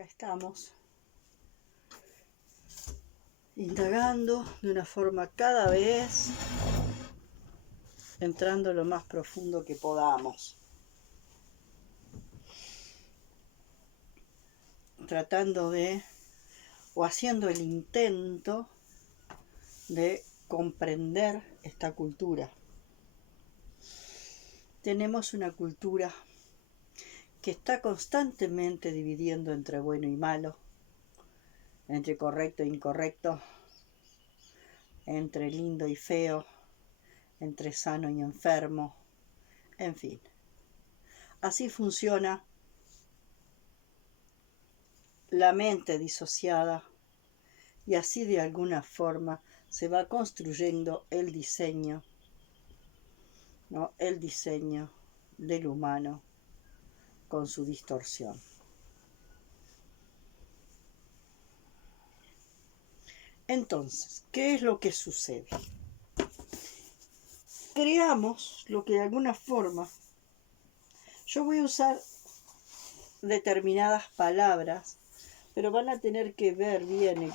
Acá estamos, indagando de una forma cada vez entrando lo más profundo que podamos, tratando de, o haciendo el intento de comprender esta cultura. Tenemos una cultura que está constantemente dividiendo entre bueno y malo, entre correcto e incorrecto, entre lindo y feo, entre sano y enfermo, en fin. Así funciona la mente disociada y así de alguna forma se va construyendo el diseño, ¿no? El diseño del humano con su distorsión. Entonces, ¿qué es lo que sucede? Creamos lo que de alguna forma, yo voy a usar determinadas palabras, pero van a tener que ver bien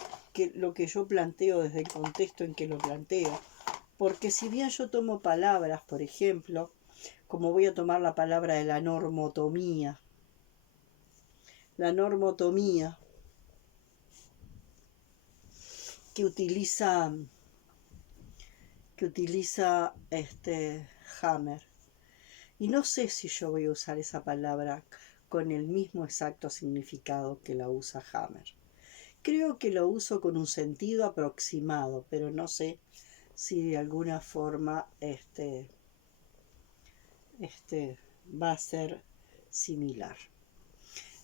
lo que yo planteo desde el contexto en que lo planteo. Porque si bien yo tomo palabras, por ejemplo, como voy a tomar la palabra de la normotomía que utiliza Hammer. Y no sé si yo voy a usar esa palabra con el mismo exacto significado que la usa Hammer. Creo que lo uso con un sentido aproximado, pero no sé si de alguna forma va a ser similar.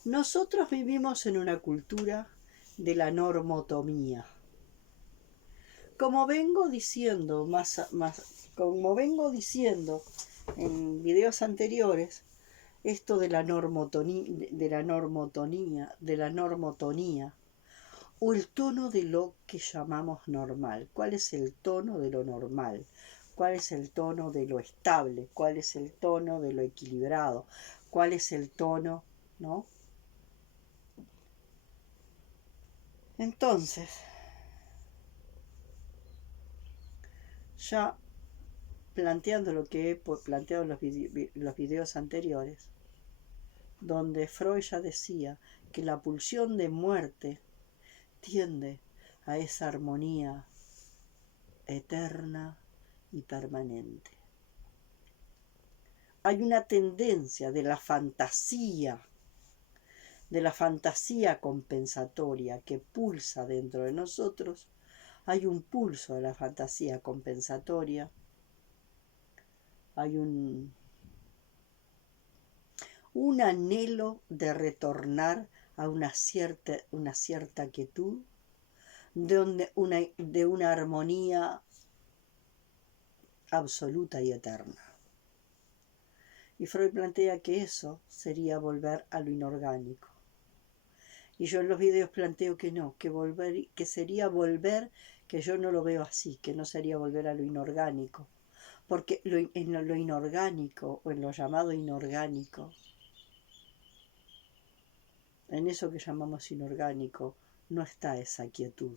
Nosotros vivimos en una cultura de la normotomía. Como vengo diciendo en videos anteriores, esto de la normotonía, o el tono de lo que llamamos normal. ¿Cuál es el tono de lo normal? ¿Cuál es el tono de lo estable? ¿Cuál es el tono de lo equilibrado? ¿Cuál es el tono, no? Entonces, ya planteando lo que he planteado en los videos anteriores, donde Freud ya decía que la pulsión de muerte tiende a esa armonía eterna y permanente. Hay una tendencia de la fantasía compensatoria que pulsa dentro de nosotros. Hay un pulso de la fantasía compensatoria, hay un anhelo de retornar a una cierta quietud, de una armonía absoluta y eterna. Y Freud plantea que eso sería volver a lo inorgánico. Y yo en los videos planteo que no, que sería volver, que yo no lo veo así, que no sería volver a lo inorgánico. Porque en lo inorgánico, o en lo llamado inorgánico, en eso que llamamos inorgánico, no está esa quietud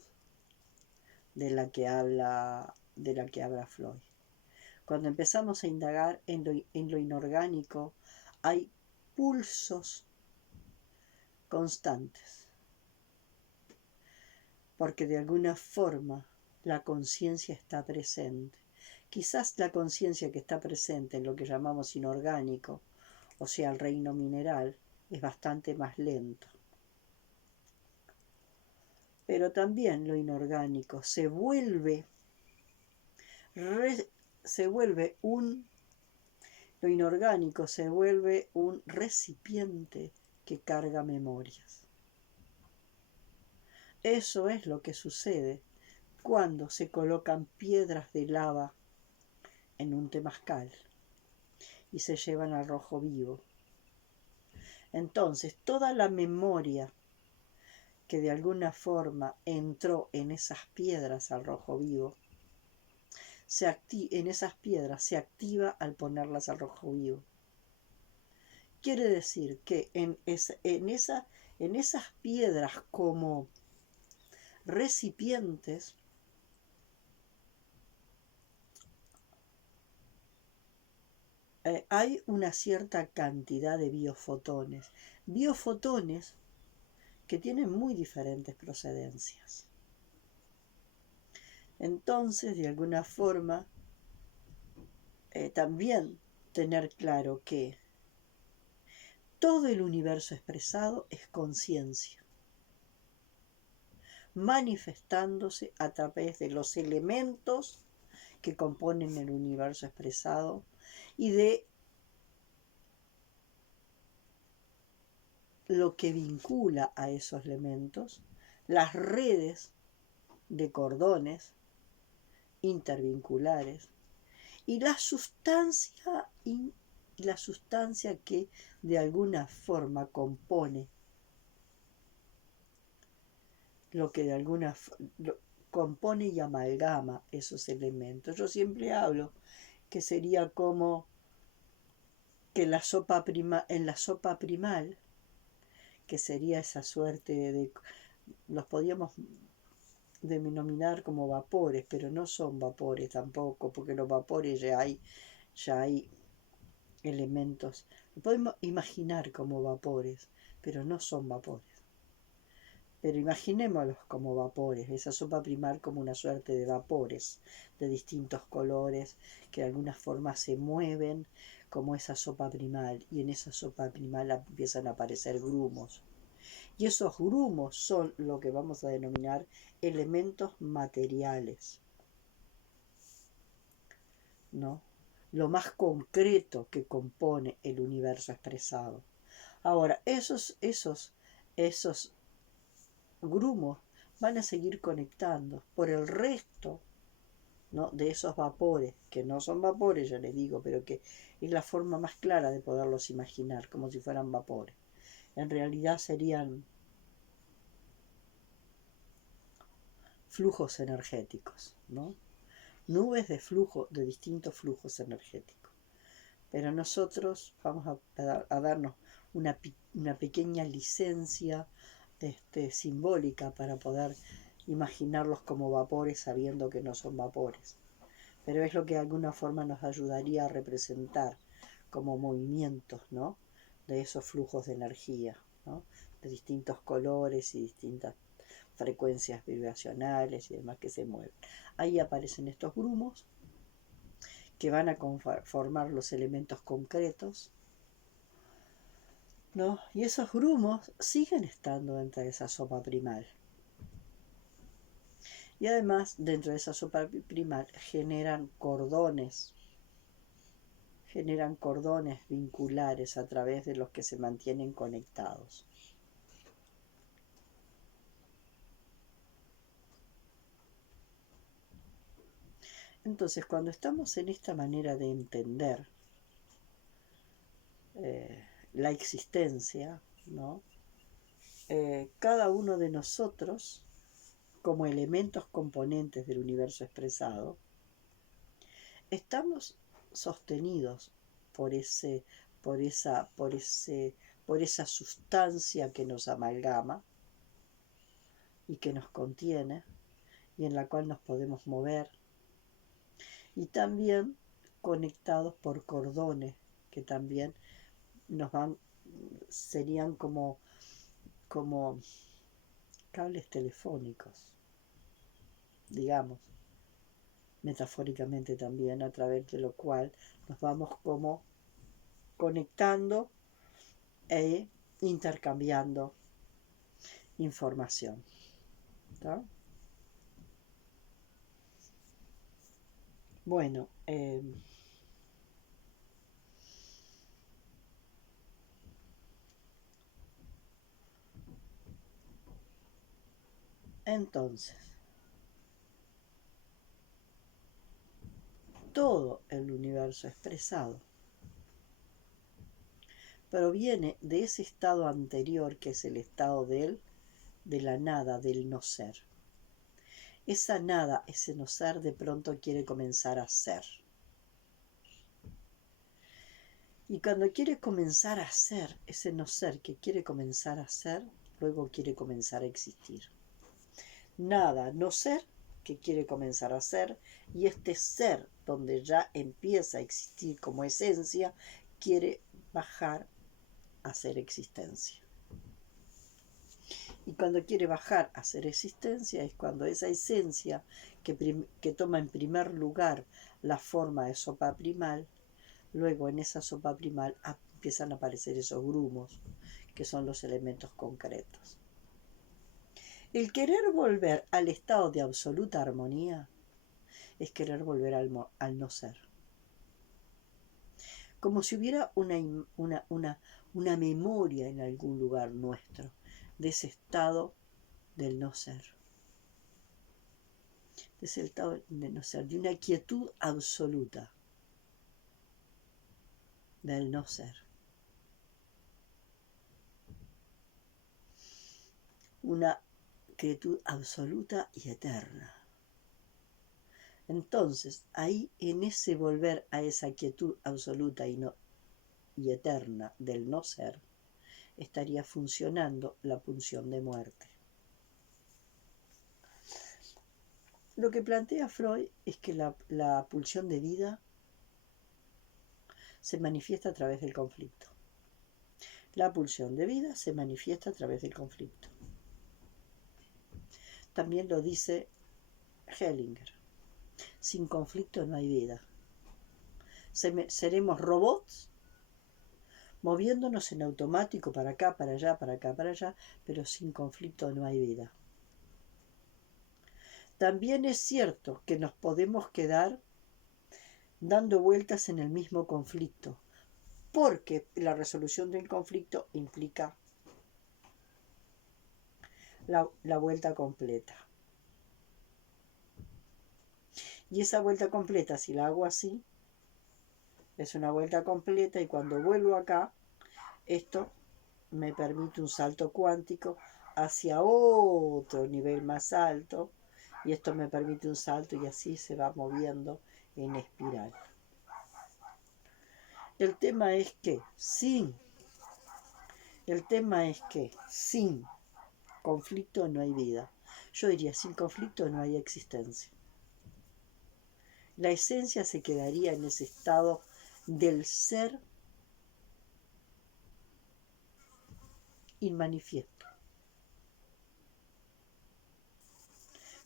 de la que habla Freud. Cuando empezamos a indagar en lo inorgánico, hay pulsos constantes, porque de alguna forma la conciencia está presente. Quizás la conciencia que está presente en lo que llamamos inorgánico, o sea, el reino mineral, es bastante más lento. Pero también lo inorgánico se vuelve un recipiente que carga memorias. Eso es lo que sucede cuando se colocan piedras de lava en un temazcal y se llevan al rojo vivo. Entonces, toda la memoria que de alguna forma entró en esas piedras al rojo vivo, en esas piedras se activa al ponerlas al rojo vivo. Quiere decir que en en esas piedras como recipientes hay una cierta cantidad de biofotones. Biofotones que tienen muy diferentes procedencias. Entonces, de alguna forma, también tener claro que todo el universo expresado es conciencia, manifestándose a través de los elementos que componen el universo expresado y de lo que vincula a esos elementos, las redes de cordones intervinculares y la sustancia que de alguna forma compone lo que de alguna compone y amalgama esos elementos. Yo siempre hablo que sería como que en la sopa primal, que sería esa suerte de los podíamos denominar como vapores, pero no son vapores tampoco, porque los vapores ya hay elementos. Lo podemos imaginar como vapores, pero no son vapores. Pero imaginémoslos como vapores, esa sopa primal como una suerte de vapores de distintos colores que de alguna forma se mueven como esa sopa primal, y en esa sopa primal empiezan a aparecer grumos. Y esos grumos son lo que vamos a denominar elementos materiales, ¿no? Lo más concreto que compone el universo expresado. Ahora, esos grumos van a seguir conectando por el resto, ¿no?, de esos vapores, que no son vapores, ya les digo, pero que es la forma más clara de poderlos imaginar, como si fueran vapores. En realidad serían flujos energéticos, ¿no? Nubes de flujo, de distintos flujos energéticos. Pero nosotros vamos a darnos una pequeña licencia simbólica para poder imaginarlos como vapores sabiendo que no son vapores. Pero es lo que de alguna forma nos ayudaría a representar como movimientos, ¿no?, de esos flujos de energía, ¿no?, de distintos colores y distintas frecuencias vibracionales y demás que se mueven. Ahí aparecen estos grumos que van a formar los elementos concretos, ¿no? Y esos grumos siguen estando dentro de esa sopa primal. Y además, dentro de esa sopa primal generan cordones vinculares a través de los que se mantienen conectados. Entonces, cuando estamos en esta manera de entender la existencia, ¿no?, cada uno de nosotros, como elementos componentes del universo expresado, estamos sostenidos por esa sustancia que nos amalgama y que nos contiene y en la cual nos podemos mover, y también conectados por cordones que también serían como cables telefónicos, digamos, metafóricamente también, a través de lo cual nos vamos como conectando e intercambiando información, ¿no? Bueno, entonces, todo el universo expresado proviene de ese estado anterior que es el estado de la nada, del no ser. Esa nada, ese no ser, de pronto quiere comenzar a ser. Y cuando quiere comenzar a ser, ese no ser que quiere comenzar a ser, luego quiere comenzar a existir. Nada, no ser, que quiere comenzar a ser, y este ser, donde ya empieza a existir como esencia, quiere bajar a ser existencia. Y cuando quiere bajar a ser existencia es cuando esa esencia que toma en primer lugar la forma de sopa primal, luego en esa sopa primal empiezan a aparecer esos grumos, que son los elementos concretos. El querer volver al estado de absoluta armonía es querer volver al no ser. Como si hubiera una memoria en algún lugar nuestro de ese estado del no ser. De ese estado del no ser, de una quietud absoluta del no ser. Una quietud absoluta y eterna. Entonces, ahí en ese volver a esa quietud absoluta y eterna del no ser, estaría funcionando la pulsión de muerte. Lo que plantea Freud es que la pulsión de vida se manifiesta a través del conflicto. La pulsión de vida se manifiesta a través del conflicto. También lo dice Hellinger. Sin conflicto no hay vida. Seremos robots moviéndonos en automático para acá, para allá, para acá, para allá, pero sin conflicto no hay vida. También es cierto que nos podemos quedar dando vueltas en el mismo conflicto, porque la resolución del conflicto implica la vuelta completa. Y esa vuelta completa, si la hago así, es una vuelta completa, y cuando vuelvo acá, esto me permite un salto cuántico hacia otro nivel más alto, y esto me permite un salto, y así se va moviendo en espiral. El tema es que sin conflicto no hay vida. Yo diría, sin conflicto no hay existencia. La esencia se quedaría en ese estado del ser inmanifiesto,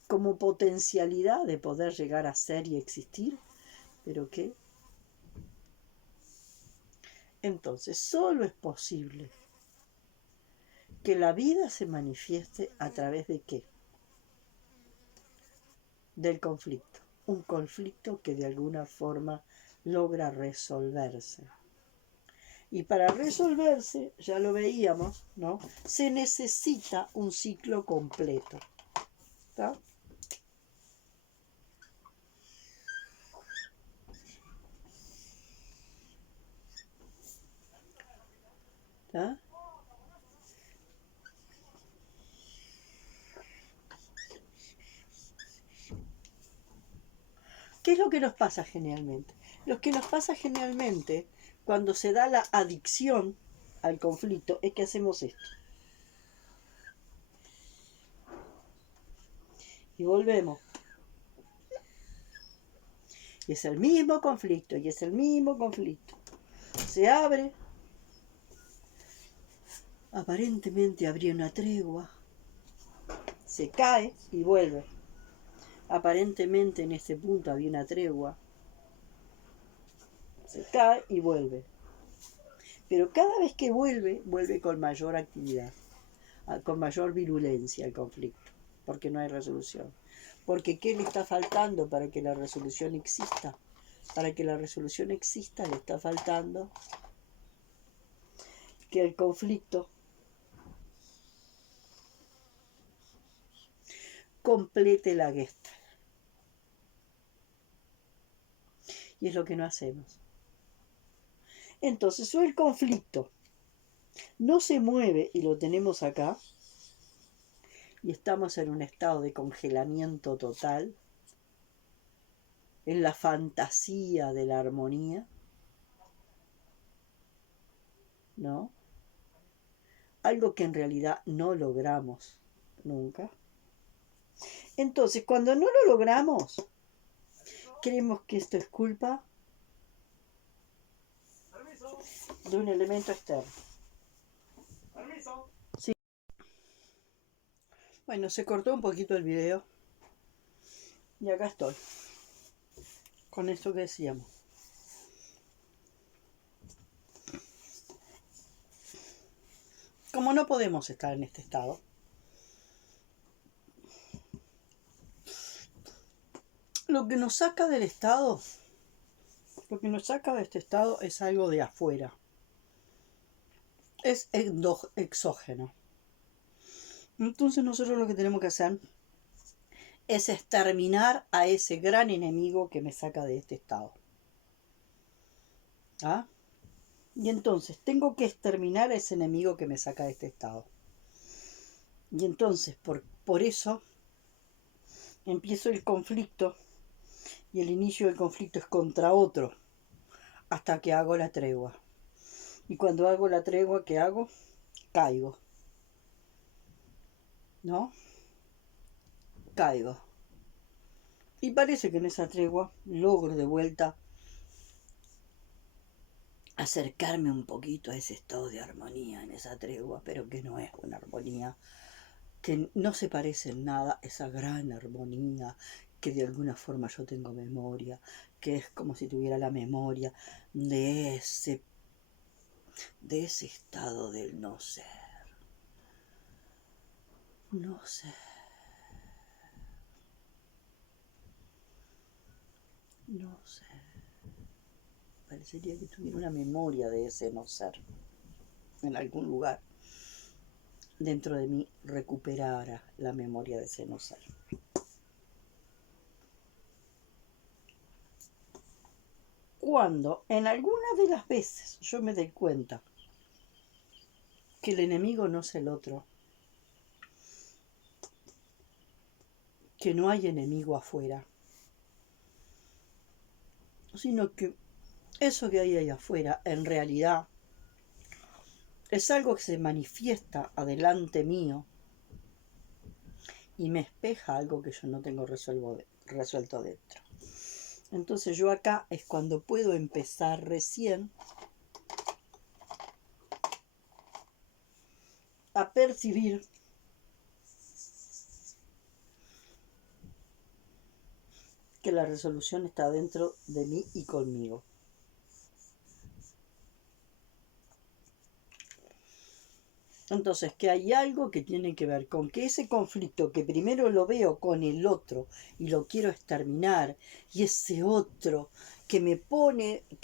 como potencialidad de poder llegar a ser y existir, pero que entonces solo es posible que la vida se manifieste a través de ¿qué? Del conflicto. Un conflicto que de alguna forma logra resolverse. Y para resolverse, ya lo veíamos, ¿no? Se necesita un ciclo completo. ¿Está? ¿Está? ¿Qué es lo que nos pasa generalmente? Lo que nos pasa generalmente cuando se da la adicción al conflicto es que hacemos esto. Y volvemos. Y es el mismo conflicto, y es el mismo conflicto. Se abre. Aparentemente habría una tregua. Se cae y vuelve. Aparentemente en este punto había una tregua. Se cae y vuelve. Pero cada vez que vuelve, vuelve con mayor actividad, con mayor virulencia el conflicto, porque no hay resolución. Porque ¿qué le está faltando para que la resolución exista? Para que la resolución exista le está faltando que el conflicto complete la gesta. Y es lo que no hacemos. Entonces, o el conflicto no se mueve y lo tenemos acá, y estamos en un estado de congelamiento total, en la fantasía de la armonía, ¿no? algo que en realidad no logramos nunca. Entonces, cuando no lo logramos, creemos que esto es culpa de un elemento externo. Sí. Bueno, se cortó un poquito el video y acá estoy con esto que decíamos. Como no podemos estar en este estado, lo que nos saca del estado, lo que nos saca de este estado es algo de afuera. Es exógeno. Entonces nosotros lo que tenemos que hacer es exterminar a ese gran enemigo que me saca de este estado. ¿Ah? Y entonces tengo que exterminar a ese enemigo que me saca de este estado. Y entonces por eso empiezo el conflicto, y el inicio del conflicto es contra otro, hasta que hago la tregua. Y cuando hago la tregua, ¿qué hago? Caigo. ¿No? Caigo. Y parece que en esa tregua logro de vuelta acercarme un poquito a ese estado de armonía en esa tregua, pero que no es una armonía, que no se parece en nada a esa gran armonía, que de alguna forma yo tengo memoria, que es como si tuviera la memoria de ese estado del no ser. No sé. No sé. Parecería que tuviera una memoria de ese no ser. En algún lugar dentro de mí recuperara la memoria de ese no ser. Cuando en alguna de las veces yo me doy cuenta que el enemigo no es el otro, que no hay enemigo afuera, sino que eso que hay ahí afuera en realidad es algo que se manifiesta adelante mío y me espeja algo que yo no tengo resuelto dentro. Entonces yo acá es cuando puedo empezar recién a percibir que la resolución está dentro de mí y conmigo. Entonces, que hay algo que tiene que ver con que ese conflicto que primero lo veo con el otro y lo quiero exterminar, y ese otro que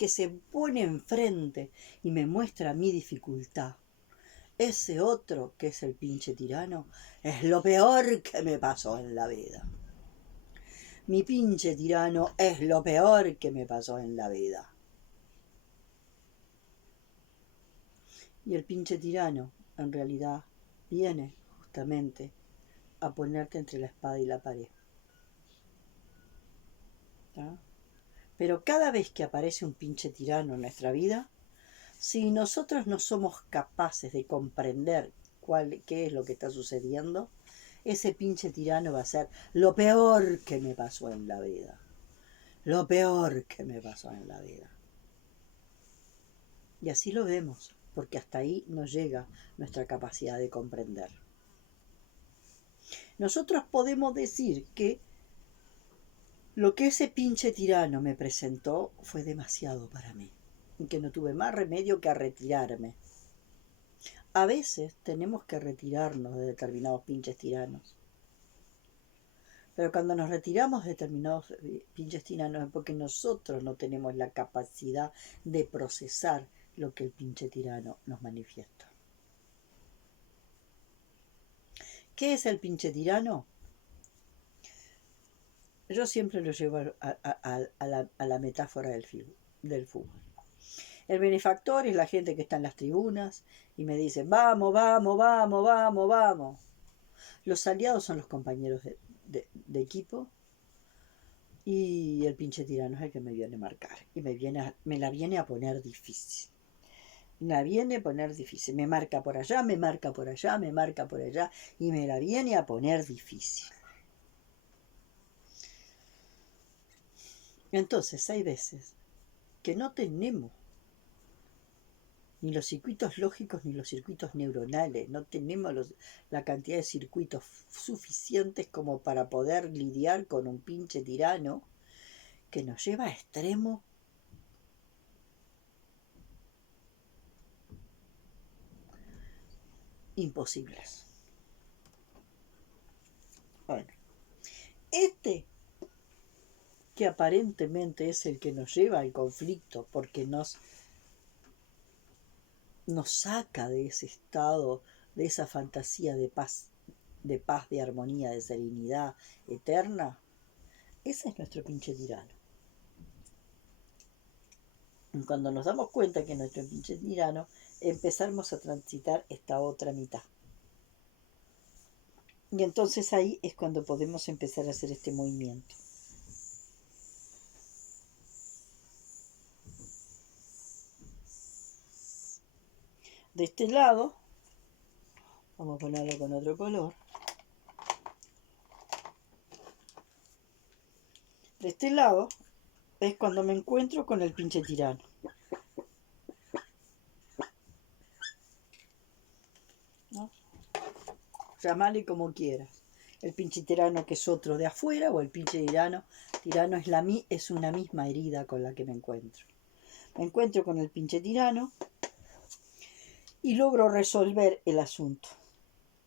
se pone enfrente y me muestra mi dificultad, ese otro que es el pinche tirano, es lo peor que me pasó en la vida. Mi pinche tirano es lo peor que me pasó en la vida. Y el pinche tirano, en realidad, viene justamente a ponerte entre la espada y la pared. ¿Ah? Pero cada vez que aparece un pinche tirano en nuestra vida, si nosotros no somos capaces de comprender qué es lo que está sucediendo, ese pinche tirano va a ser lo peor que me pasó en la vida. Lo peor que me pasó en la vida. Y así lo vemos, porque hasta ahí nos llega nuestra capacidad de comprender. Nosotros podemos decir que lo que ese pinche tirano me presentó fue demasiado para mí, y que no tuve más remedio que a retirarme. A veces tenemos que retirarnos de determinados pinches tiranos. Pero cuando nos retiramos de determinados pinches tiranos es porque nosotros no tenemos la capacidad de procesar lo que el pinche tirano nos manifiesta. ¿Qué es el pinche tirano? Yo siempre lo llevo a la metáfora del fútbol. El benefactor es la gente que está en las tribunas y me dice, vamos, vamos, vamos, vamos, vamos. Los aliados son los compañeros de equipo, y el pinche tirano es el que me viene a marcar y me la viene a poner difícil. La viene a poner difícil. Me marca por allá, me marca por allá, me marca por allá y me la viene a poner difícil. Entonces hay veces que no tenemos ni los circuitos lógicos ni los circuitos neuronales, no tenemos la cantidad de circuitos suficientes como para poder lidiar con un pinche tirano que nos lleva a extremos imposibles. Bueno, este que aparentemente es el que nos lleva al conflicto porque nos saca de ese estado, de esa fantasía de paz, de armonía, de serenidad eterna, ese es nuestro pinche tirano. Y cuando nos damos cuenta que es nuestro pinche tirano, empezamos a transitar esta otra mitad. Y entonces ahí es cuando podemos empezar a hacer este movimiento. De este lado, vamos a ponerlo con otro color. De este lado es cuando me encuentro con el pinche tirano. ¿No? Llamale como quieras. El pinche tirano que es otro de afuera o el pinche tirano es una misma herida con la que me encuentro. Me encuentro con el pinche tirano y logro resolver el asunto.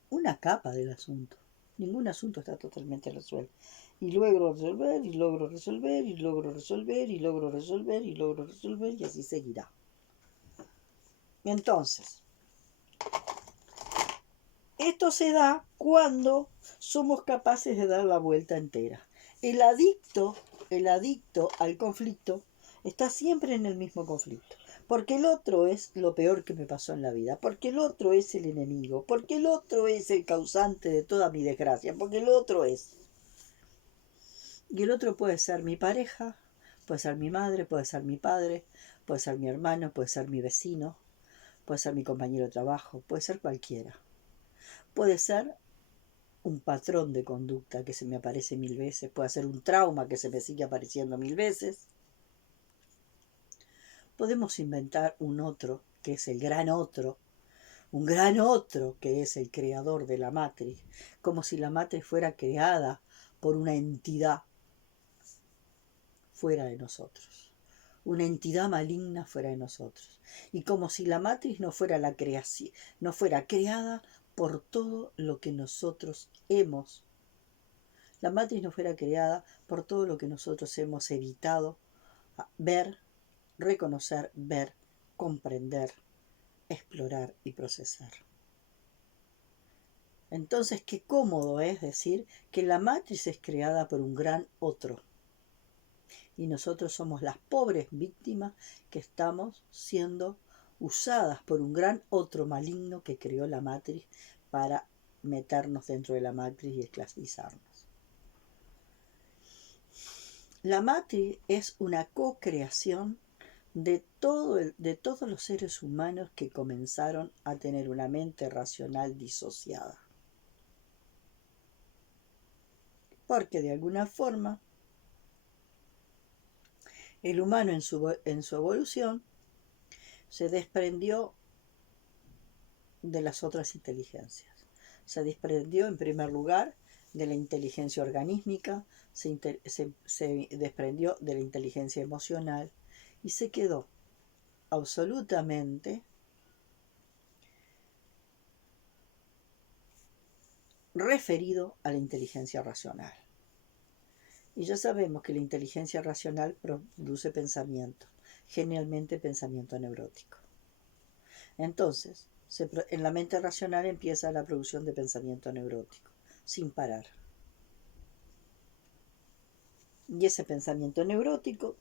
Una capa del asunto. Ningún asunto está totalmente resuelto. Y logro resolver, y logro resolver, y logro resolver, y logro resolver, y logro resolver, y así seguirá. Entonces, esto se da cuando somos capaces de dar la vuelta entera. El adicto al conflicto está siempre en el mismo conflicto. Porque el otro es lo peor que me pasó en la vida, porque el otro es el enemigo, porque el otro es el causante de toda mi desgracia, porque el otro es. Y el otro puede ser mi pareja, puede ser mi madre, puede ser mi padre, puede ser mi hermano, puede ser mi vecino, puede ser mi compañero de trabajo, puede ser cualquiera. Puede ser un patrón de conducta que se me aparece 1000 veces, puede ser un trauma que se me sigue apareciendo 1000 veces. Podemos inventar un otro, que es el gran otro, un gran otro que es el creador de la Matrix, como si la Matrix fuera creada por una entidad fuera de nosotros, una entidad maligna fuera de nosotros, y como si la Matrix no fuera la creación, no fuera creada por todo lo que nosotros hemos. La Matrix no fuera creada por todo lo que nosotros hemos evitado ver, reconocer, ver, comprender, explorar y procesar. Entonces, qué cómodo es decir que la Matrix es creada por un gran otro. Y nosotros somos las pobres víctimas que estamos siendo usadas por un gran otro maligno que creó la Matrix para meternos dentro de la Matrix y esclavizarnos. La Matrix es una co-creación de todos los seres humanos que comenzaron a tener una mente racional disociada. Porque de alguna forma el humano en su evolución se desprendió de las otras inteligencias. Se desprendió en primer lugar de la inteligencia organísmica, se desprendió de la inteligencia emocional y se quedó absolutamente referido a la inteligencia racional. Y ya sabemos que la inteligencia racional produce pensamiento, generalmente pensamiento neurótico. Entonces, en la mente racional empieza la producción de pensamiento neurótico, sin parar. Y ese pensamiento neurótico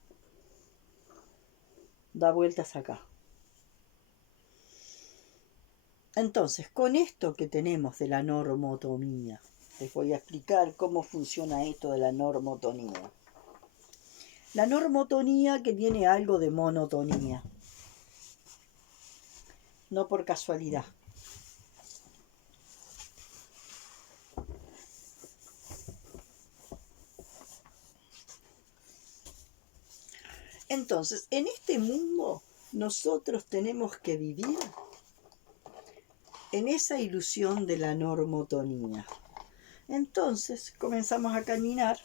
da vueltas acá. Entonces, con esto que tenemos de la normotonía, les voy a explicar cómo funciona esto de la normotonía. La normotonía que tiene algo de monotonía. no por casualidad. Entonces, en este mundo nosotros tenemos que vivir en esa ilusión de la normotonía. Entonces comenzamos a caminar,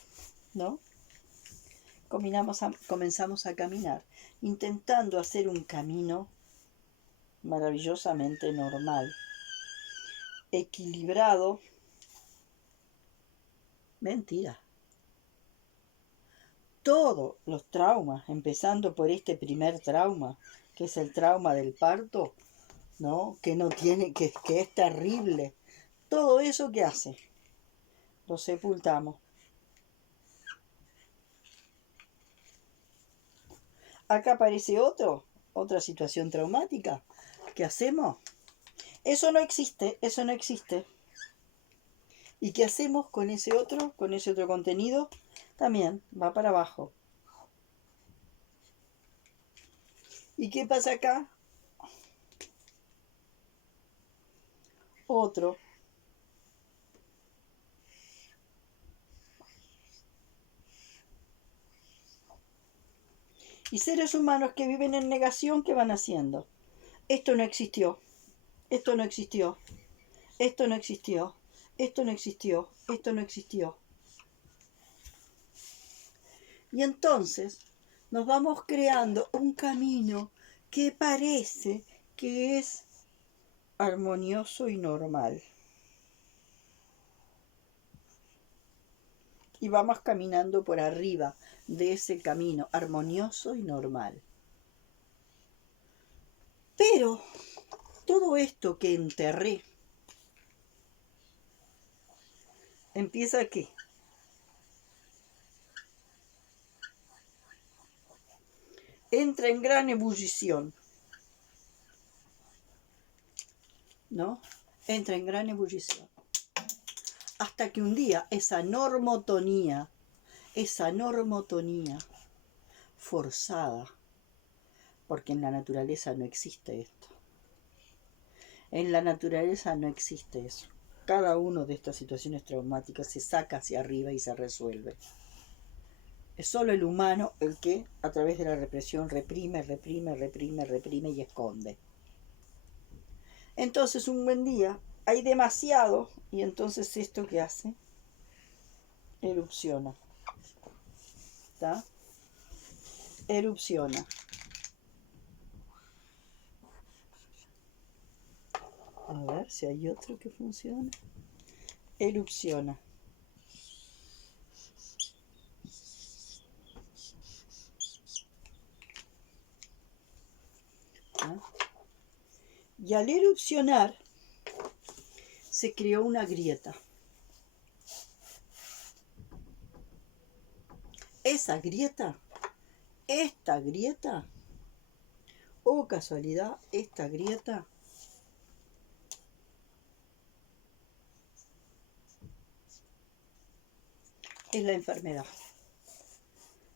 ¿no? Comenzamos a caminar, intentando hacer un camino maravillosamente normal, equilibrado. Mentira. Todos los traumas, empezando por este primer trauma, que es el trauma del parto, ¿no? Que no tiene, que es terrible. Todo eso, ¿qué hace? Lo sepultamos. Acá aparece otra situación traumática. ¿Qué hacemos? Eso no existe, eso no existe. ¿Y qué hacemos con ese otro contenido? También va para abajo. ¿Y qué pasa acá? Otro. Y seres humanos que viven en negación, ¿qué van haciendo? Esto no existió, esto no existió, esto no existió, esto no existió, esto no existió. Y entonces nos vamos creando un camino que parece que es armonioso y normal. Y vamos caminando por arriba de ese camino armonioso y normal. Pero todo esto que enterré, ¿empieza a qué? Entra en gran ebullición, ¿no? Entra en gran ebullición. Hasta que un día esa normotonía forzada, porque en la naturaleza no existe esto. En la naturaleza no existe eso. Cada una de estas situaciones traumáticas se saca hacia arriba y se resuelve. Es solo el humano el que, a través de la represión, reprime y esconde. Entonces, un buen día, hay demasiado, y entonces esto que hace, erupciona. ¿Está? Erupciona. A ver si hay otro que funcione. Erupciona. ¿Ah? Y al erupcionar se creó una grieta. Esa grieta, esta grieta, oh casualidad, esta grieta es la enfermedad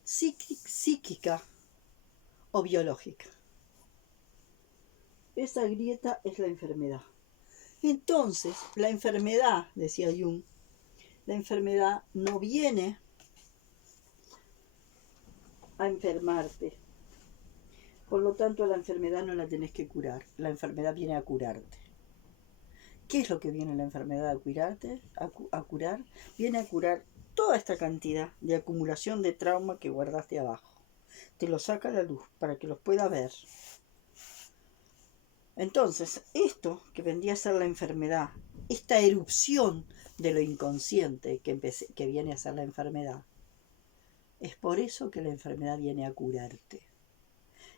psíquica o biológica. Esa grieta es la enfermedad. Entonces, la enfermedad, decía Jung, la enfermedad no viene a enfermarte. Por lo tanto, la enfermedad no la tenés que curar. La enfermedad viene a curarte. ¿Qué es lo que viene la enfermedad a curarte? A curar. Viene a curar toda esta cantidad de acumulación de trauma que guardaste abajo. Te lo saca a la luz para que los pueda ver. Entonces, esto que vendría a ser la enfermedad, esta erupción de lo inconsciente que viene a ser la enfermedad, es por eso que la enfermedad viene a curarte.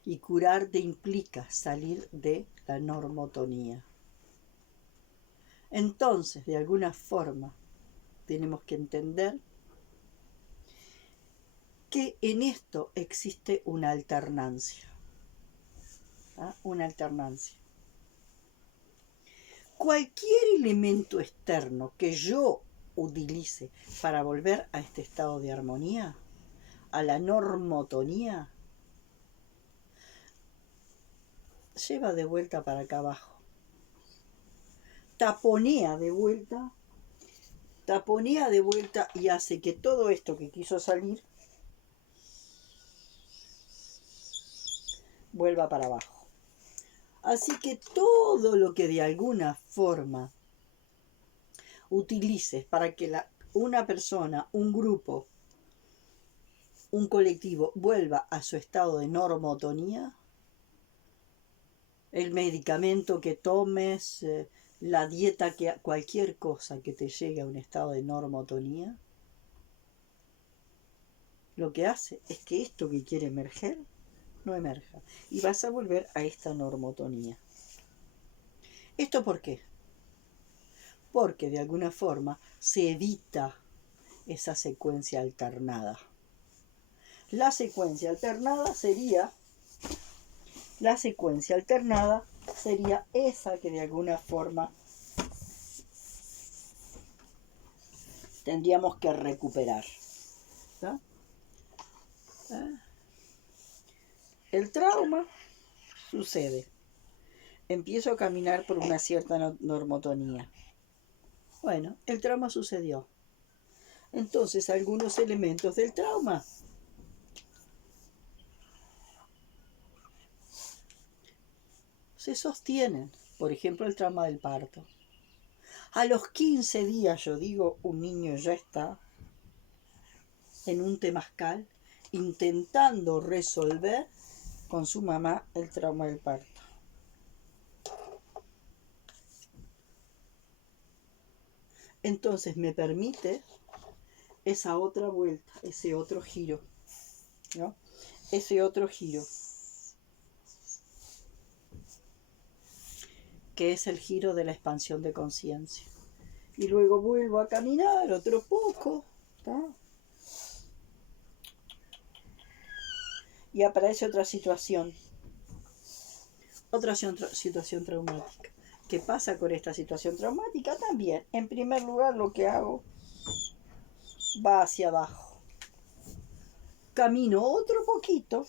Y curarte implica salir de la normotonía. Entonces, de alguna forma, tenemos que entender que en esto existe una alternancia. ¿Ah? Una alternancia. Cualquier elemento externo que yo utilice para volver a este estado de armonía, a la normotonía, lleva de vuelta para acá abajo. Taponea de vuelta y hace que todo esto que quiso salir vuelva para abajo. Así que todo lo que de alguna forma utilices para que una persona, un grupo, un colectivo vuelva a su estado de normotonía, el medicamento que tomes, la dieta, cualquier cosa que te llegue a un estado de normotonía, lo que hace es que esto que quiere emerger no emerja y vas a volver a esta normotonía. ¿Esto por qué? Porque de alguna forma se evita esa secuencia alternada. La secuencia alternada sería esa que de alguna forma tendríamos que recuperar. ¿Tá? El trauma sucede. Empiezo a caminar por una cierta normotonía. Bueno, el trauma sucedió. Entonces, algunos elementos del trauma se sostienen. Por ejemplo, el trauma del parto. A los 15 días, yo digo, un niño ya está en un temazcal intentando resolver con su mamá el trauma del parto. Entonces me permite esa otra vuelta, ese otro giro, ¿no? Ese otro giro, que es el giro de la expansión de conciencia. Y luego vuelvo a caminar otro poco, ¿no? Y aparece otra situación traumática. ¿Qué pasa con esta situación traumática? También, en primer lugar, lo que hago va hacia abajo. Camino otro poquito.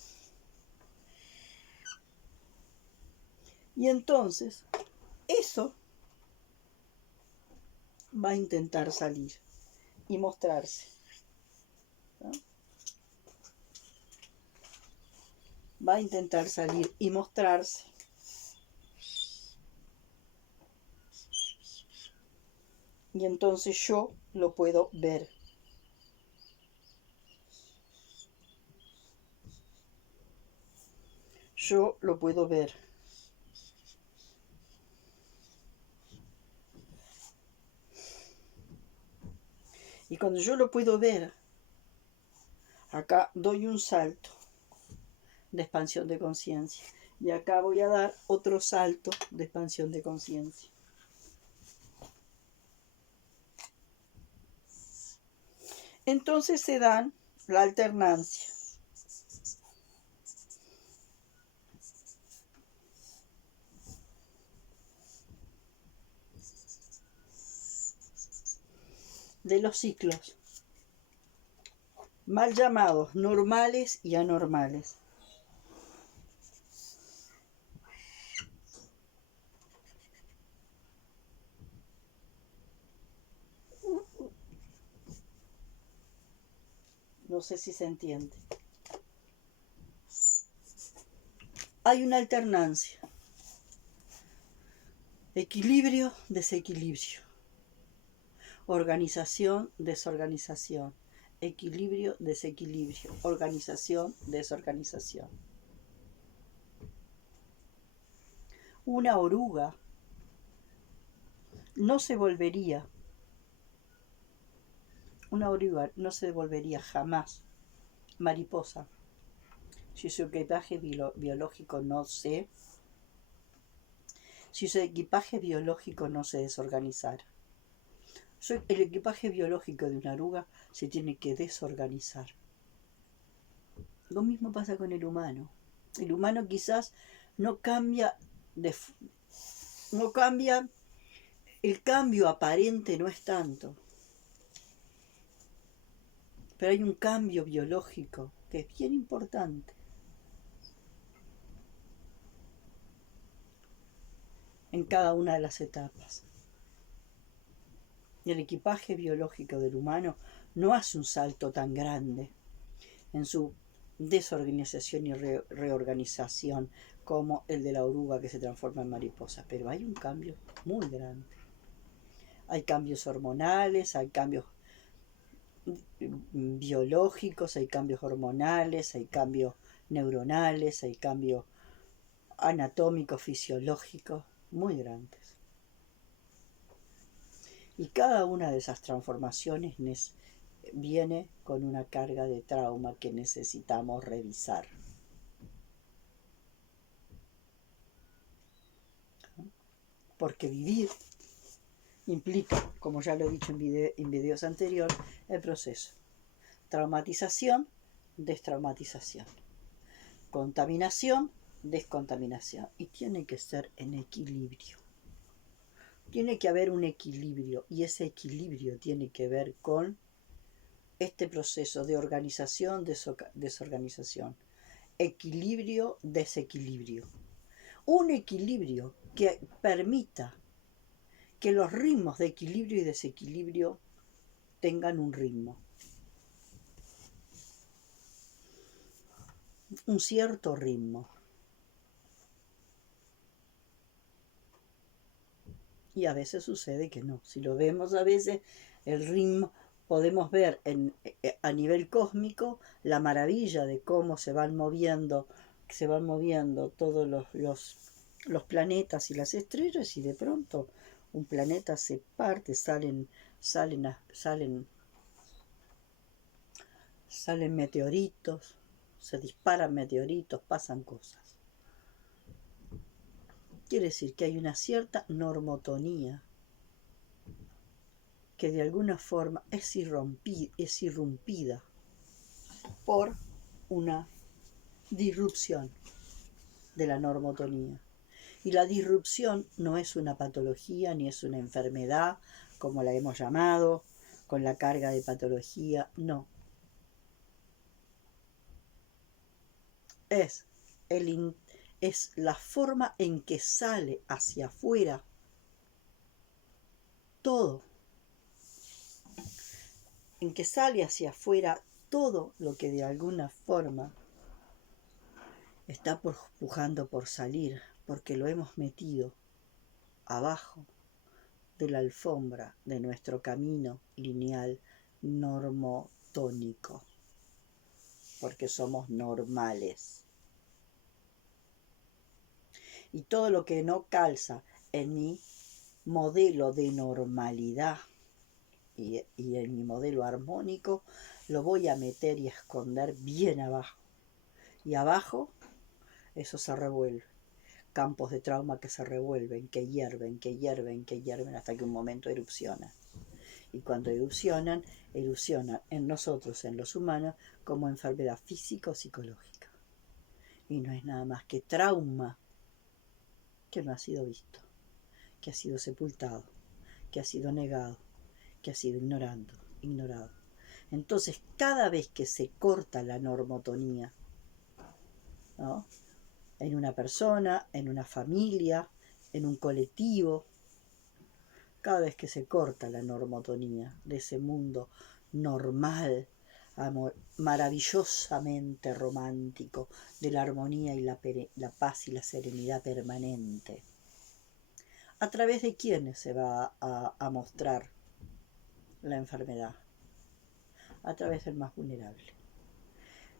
Y entonces, eso va a intentar salir y mostrarse, ¿no? Va a intentar salir y mostrarse. Y entonces yo lo puedo ver. Yo lo puedo ver. Y cuando yo lo puedo ver, acá doy un salto de expansión de conciencia. Y acá voy a dar otro salto de expansión de conciencia. Entonces se dan la alternancia. De los ciclos, mal llamados normales y anormales. No sé si se entiende. Hay una alternancia. Equilibrio, desequilibrio. Organización, desorganización. Equilibrio, desequilibrio. Organización, desorganización. Una oruga no se volvería jamás mariposa si su equipaje biológico no se desorganizara. El equipaje biológico de una oruga se tiene que desorganizar. Lo mismo pasa con el humano. El humano quizás no cambia, el cambio aparente no es tanto, pero hay un cambio biológico que es bien importante. en cada una de las etapas. Y el equipaje biológico del humano no hace un salto tan grande en su desorganización y reorganización como el de la oruga que se transforma en mariposa, pero hay un cambio muy grande. Hay cambios hormonales, hay cambios biológicos, hay cambios hormonales, hay cambios neuronales, hay cambios anatómicos, fisiológicos muy grandes. Y cada una de esas transformaciones viene con una carga de trauma que necesitamos revisar. Porque vivir implica, como ya lo he dicho en videos anteriores, el proceso. Traumatización, destraumatización. Contaminación, descontaminación. Y tiene que ser en equilibrio. Tiene que haber un equilibrio y ese equilibrio tiene que ver con este proceso de organización, desorganización. Equilibrio, desequilibrio. Un equilibrio que permita que los ritmos de equilibrio y desequilibrio tengan un ritmo. Un cierto ritmo. Y a veces sucede que no. Si lo vemos a veces, el ritmo, podemos ver a nivel cósmico la maravilla de cómo se van moviendo todos los planetas y las estrellas, y de pronto un planeta se parte, salen meteoritos, se disparan meteoritos, pasan cosas. Quiere decir que hay una cierta normotonía que de alguna forma es irrumpida por una disrupción de la normotonía. Y la disrupción no es una patología ni es una enfermedad, como la hemos llamado, con la carga de patología, no. Es la forma en que sale hacia afuera todo, en que sale hacia afuera todo lo que de alguna forma está pujando por salir, porque lo hemos metido abajo de la alfombra de nuestro camino lineal normotónico, porque somos normales. Y todo lo que no calza en mi modelo de normalidad y en mi modelo armónico, lo voy a meter y a esconder bien abajo. Y abajo eso se revuelve. Campos de trauma que se revuelven, que hierven, hasta que un momento erupcionan. Y cuando erupcionan en nosotros, en los humanos, como enfermedad física o psicológica. Y no es nada más que trauma que no ha sido visto, que ha sido sepultado, que ha sido negado, que ha sido ignorado. Entonces, cada vez que se corta la normotonía, ¿no?, en una persona, en una familia, en un colectivo, cada vez que se corta la normotonía de ese mundo normal, maravillosamente romántico, de la armonía y la paz y la serenidad permanente, ¿a través de quiénes se va a mostrar la enfermedad? A través del más vulnerable.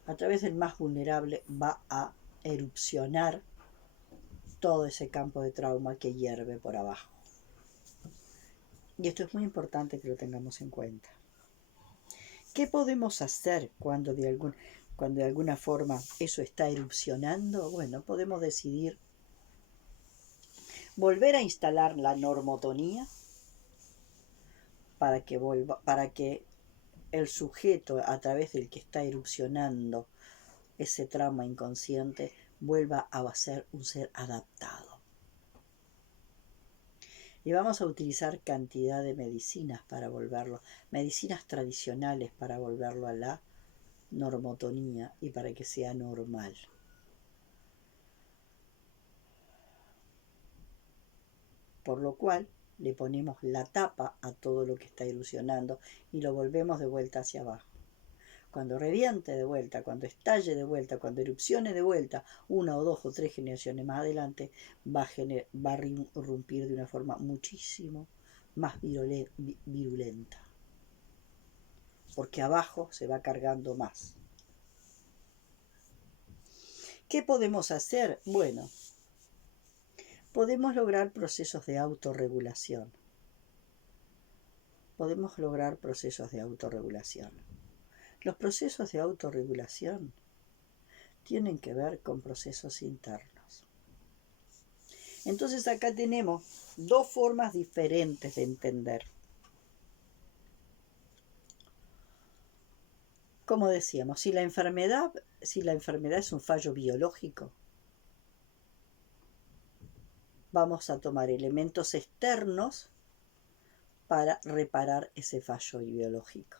A través del más vulnerable va a erupcionar todo ese campo de trauma que hierve por abajo. Y esto es muy importante que lo tengamos en cuenta. ¿Qué podemos hacer cuando de alguna forma eso está erupcionando? Bueno, podemos decidir volver a instalar la normotonía para que el sujeto a través del que está erupcionando ese trauma inconsciente vuelva a ser un ser adaptado. Y vamos a utilizar cantidad de medicinas para volverlo, medicinas tradicionales para volverlo a la normotonía y para que sea normal. por lo cual le ponemos la tapa a todo lo que está ilusionando y lo volvemos de vuelta hacia abajo. Cuando reviente de vuelta, cuando estalle de vuelta, cuando erupcione de vuelta, una o dos o tres generaciones más adelante, va a irrumpir de una forma muchísimo más virulenta. Porque abajo se va cargando más. ¿Qué podemos hacer? Bueno, podemos lograr procesos de autorregulación. Podemos lograr procesos de autorregulación. Los procesos de autorregulación tienen que ver con procesos internos. Entonces acá tenemos dos formas diferentes de entender. Como decíamos, si la enfermedad es un fallo biológico, vamos a tomar elementos externos para reparar ese fallo biológico.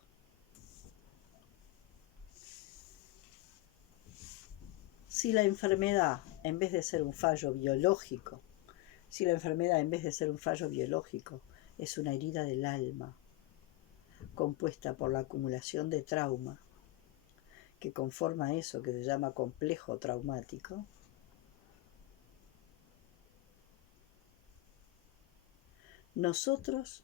Si la enfermedad, en vez de ser un fallo biológico, es una herida del alma, compuesta por la acumulación de trauma, que conforma eso que se llama complejo traumático, nosotros,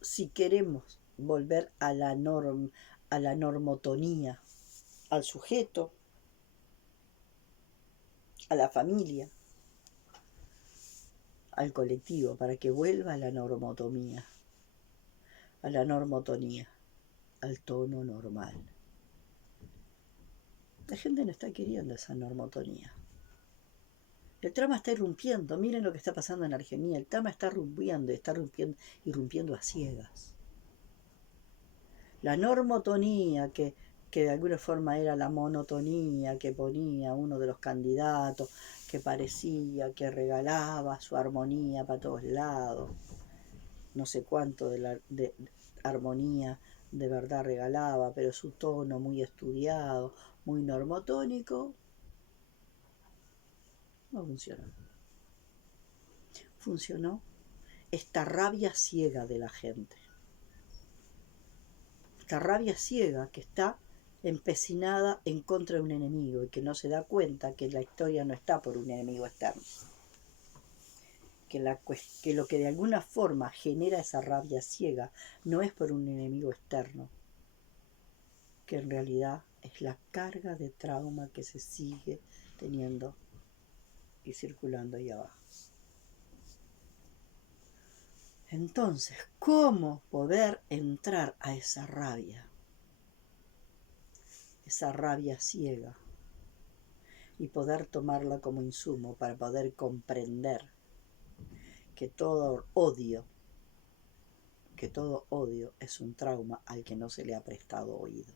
si queremos volver a la normotonía, al sujeto, a la familia, al colectivo, para que vuelva a la normotonía, al tono normal. La gente no está queriendo esa normotonía. El trauma está irrumpiendo. Miren lo que está pasando en Argentina. El trauma está irrumpiendo a ciegas. La normotonía, que de alguna forma era la monotonía que ponía uno de los candidatos, que parecía que regalaba su armonía para todos lados. No sé cuánto de armonía de verdad regalaba, pero su tono muy estudiado, muy normotónico, no funcionó. Funcionó esta rabia ciega de la gente. Esta rabia ciega que está empecinada en contra de un enemigo y que no se da cuenta que la historia no está por un enemigo externo. Que lo que de alguna forma genera esa rabia ciega no es por un enemigo externo, que en realidad es la carga de trauma que se sigue teniendo y circulando ahí abajo. Entonces, ¿cómo poder entrar a esa rabia ciega, y poder tomarla como insumo para poder comprender que todo odio es un trauma al que no se le ha prestado oído?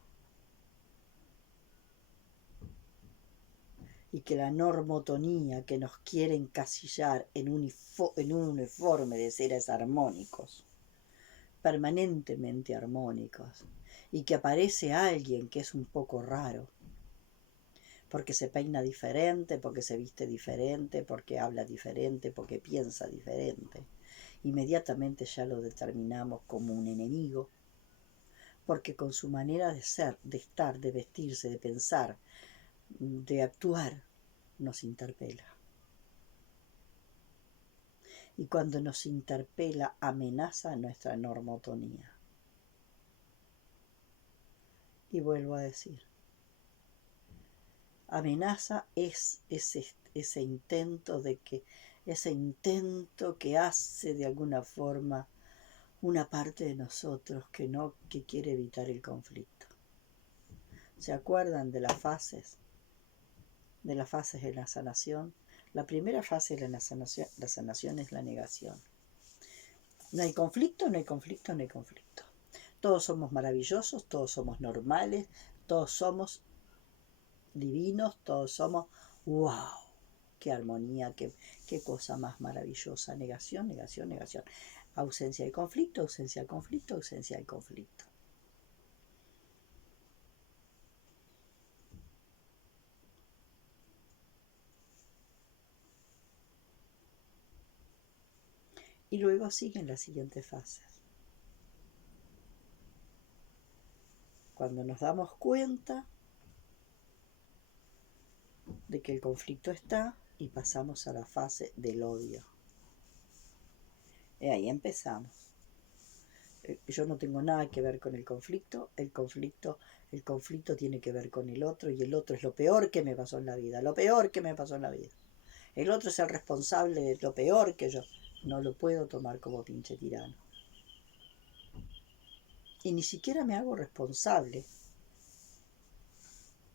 Y que la normotonía que nos quiere encasillar en un uniforme de seres armónicos, permanentemente armónicos, y que aparece alguien que es un poco raro, porque se peina diferente, porque se viste diferente, porque habla diferente, porque piensa diferente, inmediatamente ya lo determinamos como un enemigo, porque con su manera de ser, de estar, de vestirse, de pensar, de actuar, nos interpela. Y cuando nos interpela, amenaza nuestra normotonía. Y vuelvo a decir, amenaza es ese intento que hace de alguna forma una parte de nosotros que quiere evitar el conflicto. ¿Se acuerdan de las fases? De las fases de la sanación. La primera fase de la sanación es la negación. No hay conflicto, no hay conflicto, no hay conflicto. Todos somos maravillosos, todos somos normales, todos somos divinos, todos somos wow, qué armonía, qué cosa más maravillosa. Negación, negación, negación. Ausencia de conflicto, ausencia de conflicto, ausencia de conflicto. Y luego siguen las siguientes fases. Cuando nos damos cuenta de que el conflicto está y pasamos a la fase del odio. Y ahí empezamos. Yo no tengo nada que ver con el conflicto tiene que ver con el otro y el otro es lo peor que me pasó en la vida, lo peor que me pasó en la vida. El otro es el responsable de lo peor que yo. No lo puedo tomar como pinche tirano. Y ni siquiera me hago responsable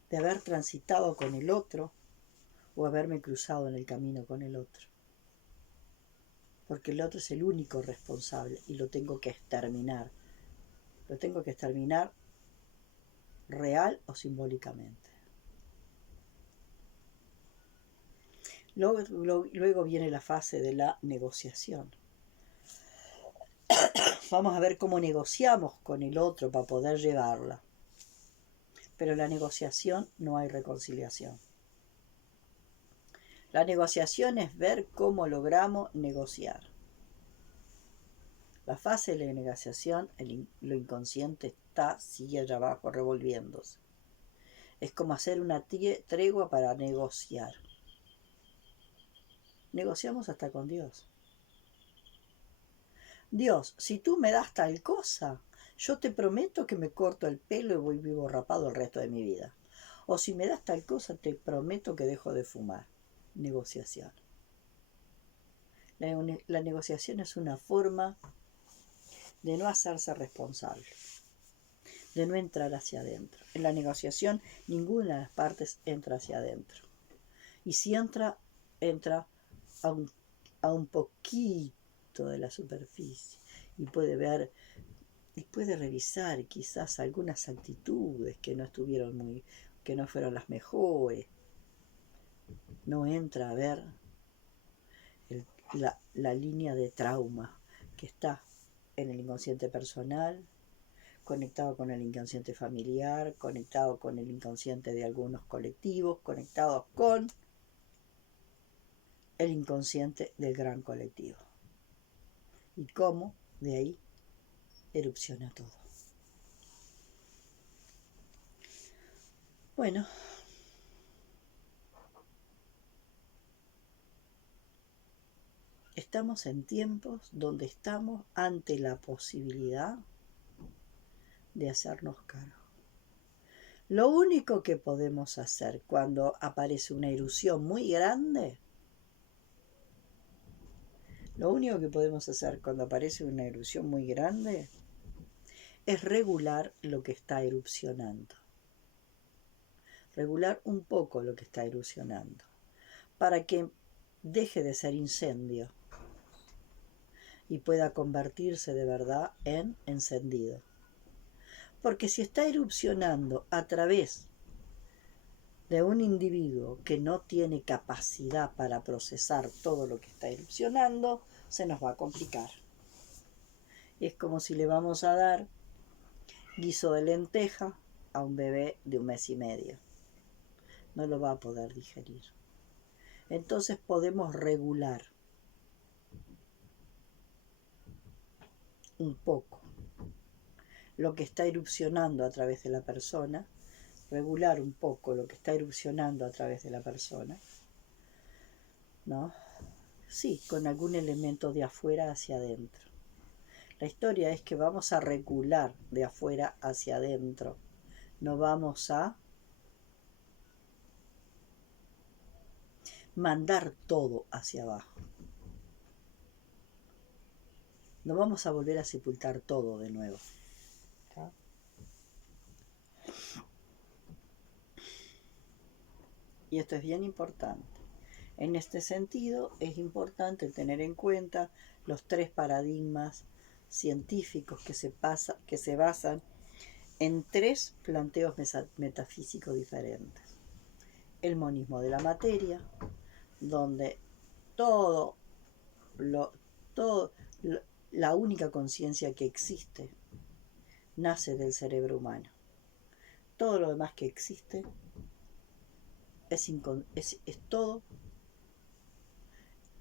de haber transitado con el otro o haberme cruzado en el camino con el otro. Porque el otro es el único responsable y lo tengo que exterminar. Lo tengo que exterminar real o simbólicamente. Luego viene la fase de la negociación. Vamos a ver cómo negociamos con el otro para poder llevarla. Pero en la negociación no hay reconciliación. La negociación es ver cómo logramos negociar. La fase de la negociación, lo inconsciente sigue allá abajo revolviéndose. Es como hacer una tregua para negociar. Negociamos hasta con Dios. Dios, si tú me das tal cosa, yo te prometo que me corto el pelo y voy vivo rapado el resto de mi vida. O si me das tal cosa, te prometo que dejo de fumar. Negociación. La negociación es una forma de no hacerse responsable, de no entrar hacia adentro. En la negociación ninguna de las partes entra hacia adentro. Y si entra a un poquito de la superficie y puede ver y puede revisar quizás algunas actitudes que no estuvieron que no fueron las mejores. No entra a ver la línea de trauma que está en el inconsciente personal, conectado con el inconsciente familiar, conectado con el inconsciente de algunos colectivos, conectados con el inconsciente del gran colectivo. Y cómo de ahí erupciona todo. Bueno, estamos en tiempos donde estamos ante la posibilidad de hacernos cargo. Lo único que podemos hacer cuando aparece una erupción muy grande, es regular lo que está erupcionando. Regular un poco lo que está erupcionando para que deje de ser incendio y pueda convertirse de verdad en encendido. Porque si está erupcionando a través de un individuo que no tiene capacidad para procesar todo lo que está erupcionando, se nos va a complicar. Es como si le vamos a dar guiso de lenteja a un bebé de 1 mes y medio. No lo va a poder digerir. Entonces podemos regular un poco lo que está erupcionando a través de la persona, regular un poco lo que está erupcionando a través de la persona, ¿no? Sí, con algún elemento de afuera hacia adentro. La historia es que vamos a regular de afuera hacia adentro, no vamos a mandar todo hacia abajo. No vamos a volver a sepultar todo de nuevo. ¿Está? Y esto es bien importante. En este sentido, es importante tener en cuenta los 3 paradigmas científicos que se basan en 3 planteos metafísicos diferentes. El monismo de la materia, donde la única conciencia que existe nace del cerebro humano. Todo lo demás que existe es todo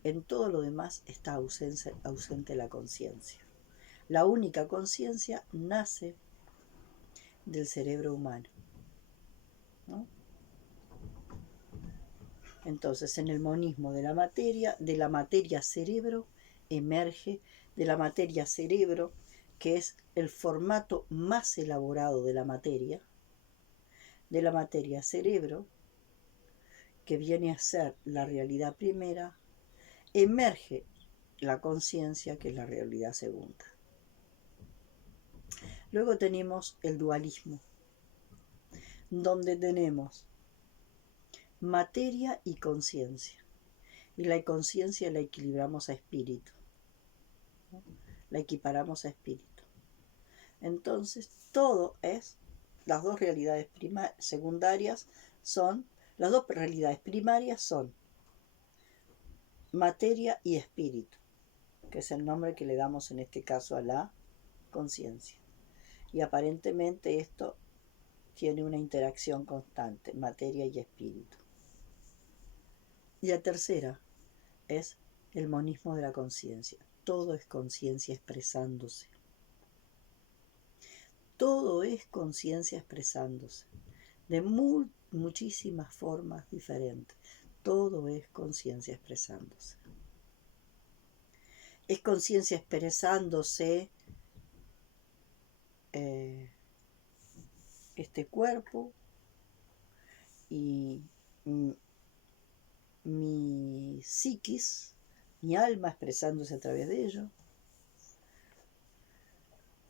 en todo lo demás está ausente la conciencia. La única conciencia nace del cerebro humano, ¿no? Entonces, en el monismo de la materia cerebro, emerge de la materia cerebro, que es el formato más elaborado de la materia cerebro, que viene a ser la realidad primera, emerge la conciencia, que es la realidad segunda. Luego tenemos el dualismo, donde tenemos materia y conciencia. Y la conciencia la equilibramos a espíritu, ¿no? La equiparamos a espíritu. Entonces, todo es, las dos realidades secundarias son, las dos realidades primarias son materia y espíritu, que es el nombre que le damos en este caso a la conciencia. Y aparentemente esto tiene una interacción constante, materia y espíritu. Y la tercera es el monismo de la conciencia. Todo es conciencia expresándose. Todo es conciencia expresándose de muchísimas formas diferentes. Todo es conciencia expresándose. Es conciencia expresándose este cuerpo y mi psiquis, mi alma expresándose a través de ello.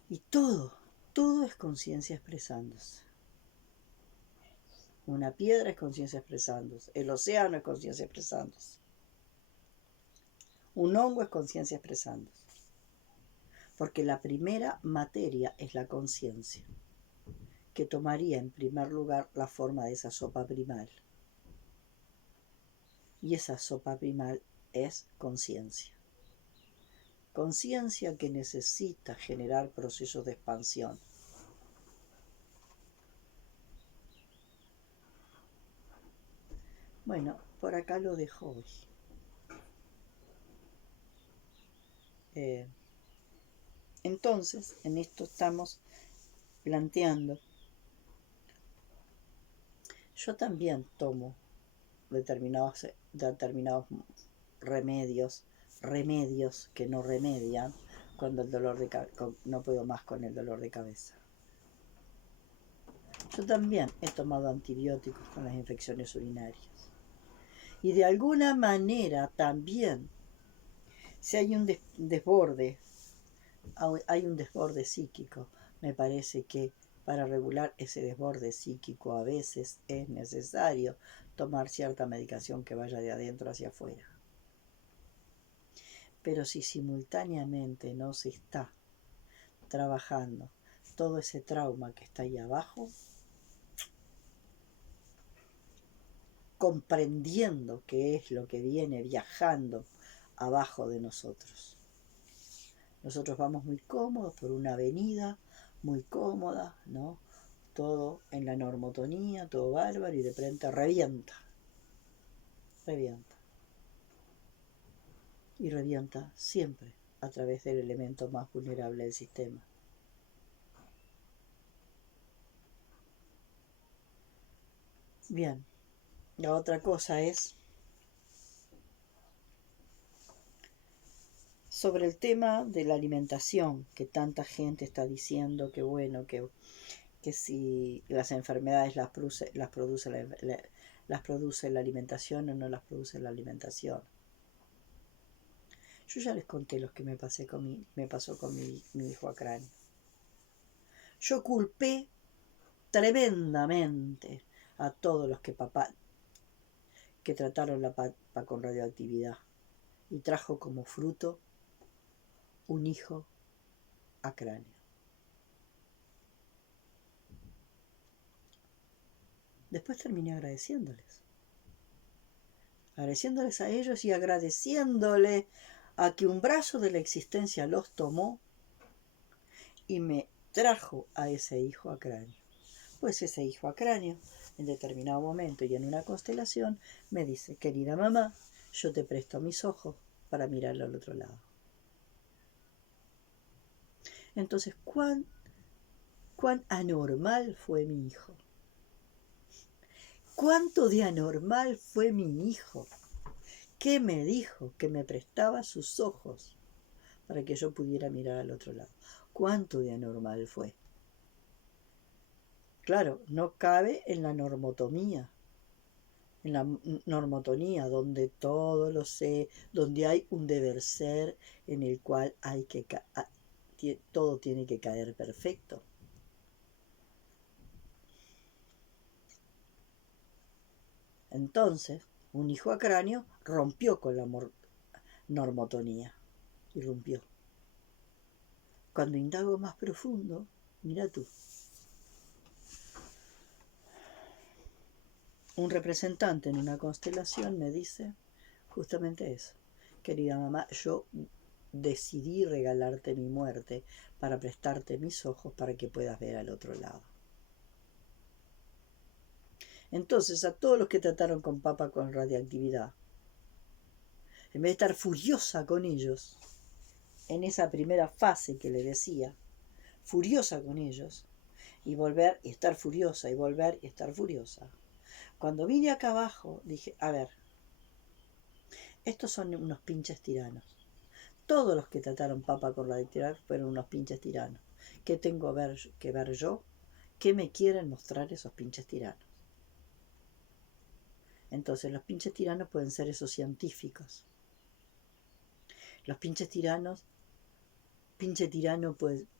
Y todo es conciencia expresándose. Una piedra es conciencia expresándose. El océano es conciencia expresándose. Un hongo es conciencia expresándose. Porque la primera materia es la conciencia, que tomaría en primer lugar la forma de esa sopa primal. Y esa sopa primal es conciencia. Conciencia que necesita generar procesos de expansión. Bueno, por acá lo dejo hoy. Entonces, en esto estamos planteando. Yo también tomo determinados remedios que no remedian cuando el dolor de no puedo más con el dolor de cabeza. Yo también he tomado antibióticos con las infecciones urinarias. Y de alguna manera también, si hay un desborde, hay un desborde psíquico, me parece que para regular ese desborde psíquico a veces es necesario tomar cierta medicación que vaya de adentro hacia afuera. Pero si simultáneamente no se está trabajando todo ese trauma que está ahí abajo, comprendiendo qué es lo que viene viajando abajo de nosotros. Nosotros vamos muy cómodos por una avenida, muy cómoda, ¿no? Todo en la normotonía, todo bárbaro, y de repente revienta. Y revienta siempre a través del elemento más vulnerable del sistema. Bien, la otra cosa es sobre el tema de la alimentación, que tanta gente está diciendo que bueno, que si las enfermedades las produce la alimentación o no las produce la alimentación. Yo ya les conté los que me pasó con mi hijo Acráneo. Yo culpé tremendamente a todos los que trataron la papa con radioactividad, y trajo como fruto un hijo Acráneo. Después terminé agradeciéndoles a ellos y agradeciéndole a que un brazo de la existencia los tomó y me trajo a ese hijo Acráneo. Pues ese hijo Acráneo, en determinado momento y en una constelación, me dice: querida mamá, yo te presto mis ojos para mirarlo al otro lado. Entonces, ¿cuán anormal fue mi hijo? ¿Cuánto de anormal fue mi hijo? ¿Qué me dijo? Que me prestaba sus ojos para que yo pudiera mirar al otro lado. ¿Cuánto de anormal fue? Claro, no cabe en la normotomía. En la normotonía, donde todo lo sé, donde hay un deber ser en el cual hay que todo tiene que caer perfecto. Entonces, un hijo acráneo rompió con la normotonía, irrumpió. Cuando indago más profundo, mira tú, un representante en una constelación me dice justamente eso. Querida mamá, yo decidí regalarte mi muerte para prestarte mis ojos para que puedas ver al otro lado. Entonces, a todos los que trataron con papa con radiactividad, en vez de estar furiosa con ellos, en esa primera fase que le decía, furiosa con ellos, y volver y estar furiosa, y volver y estar furiosa. Cuando vine acá abajo, dije, a ver, estos son unos pinches tiranos. Todos los que trataron papa con radioactividad fueron unos pinches tiranos. ¿Qué tengo que ver yo? ¿Qué me quieren mostrar esos pinches tiranos? Entonces, los pinches tiranos pueden ser esos científicos. Los pinche tirano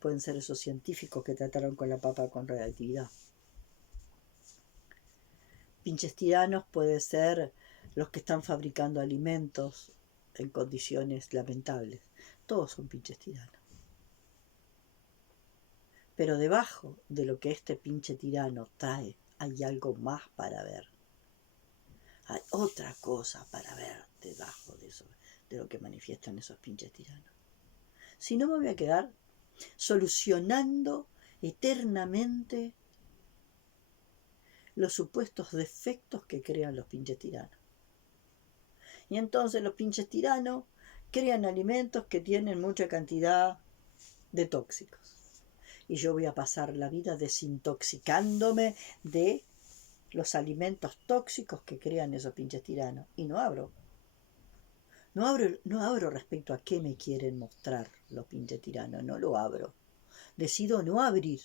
pueden ser esos científicos que trataron con la papa con radioactividad. Pinches tiranos pueden ser los que están fabricando alimentos en condiciones lamentables. Todos son pinches tiranos. Pero debajo de lo que este pinche tirano trae, hay algo más para ver. Hay otra cosa para ver debajo de eso, de lo que manifiestan esos pinches tiranos. Si no, me voy a quedar solucionando eternamente los supuestos defectos que crean los pinches tiranos. Y entonces los pinches tiranos crean alimentos que tienen mucha cantidad de tóxicos. Y yo voy a pasar la vida desintoxicándome de los alimentos tóxicos que crean esos pinches tiranos. Y no abro respecto a qué me quieren mostrar los pinches tiranos. No lo abro. Decido no abrir.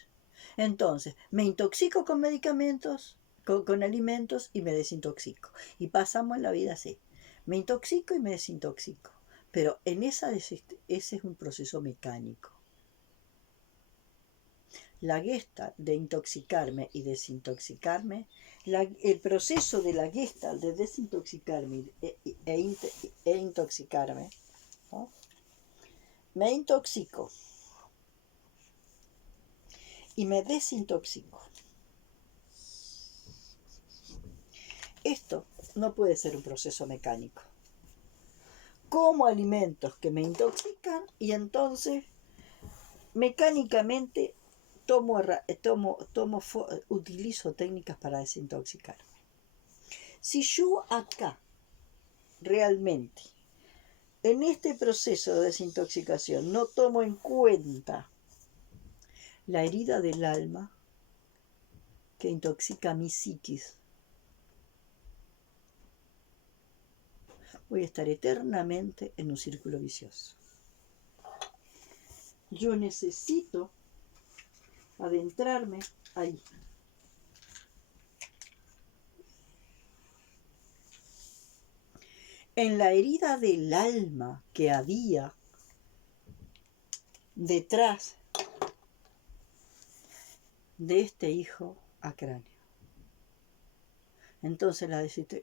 Entonces, me intoxico con medicamentos, con alimentos y me desintoxico. Y pasamos la vida así. Me intoxico y me desintoxico. Pero ese es un proceso mecánico. La Gestalt de intoxicarme y desintoxicarme, el proceso de la Gestalt de desintoxicarme e intoxicarme, ¿no? Me intoxico y me desintoxico. Esto no puede ser un proceso mecánico. Como alimentos que me intoxican y entonces mecánicamente utilizo técnicas para desintoxicarme. Si yo acá realmente en este proceso de desintoxicación no tomo en cuenta la herida del alma que intoxica mi psiquis, voy a estar eternamente en un círculo vicioso. Yo necesito adentrarme ahí. En la herida del alma que había detrás de este hijo acráneo. Entonces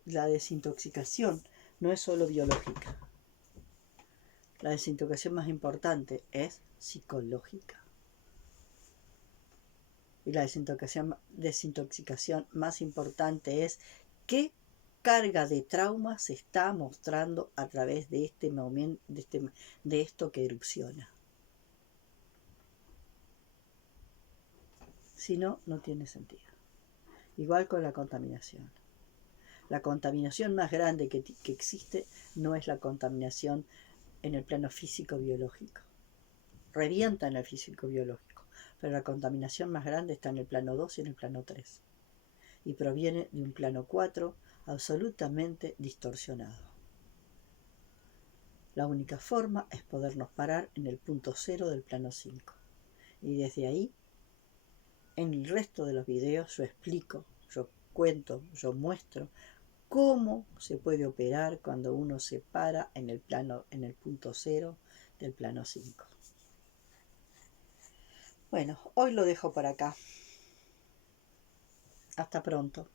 la desintoxicación no es solo biológica. La desintoxicación más importante es psicológica. Y la desintoxicación más importante es qué carga de trauma se está mostrando a través de este momento, de esto que erupciona. Si no, no tiene sentido. Igual con la contaminación. La contaminación más grande que existe no es la contaminación en el plano físico-biológico. Revienta en el físico-biológico, pero la contaminación más grande está en el plano 2 y en el plano 3. Y proviene de un plano 4 absolutamente distorsionado. La única forma es podernos parar en el punto 0 del plano 5. Y desde ahí, en el resto de los videos, yo explico, yo cuento, yo muestro cómo se puede operar cuando uno se para en el punto 0 del plano 5. Bueno, hoy lo dejo por acá. Hasta pronto.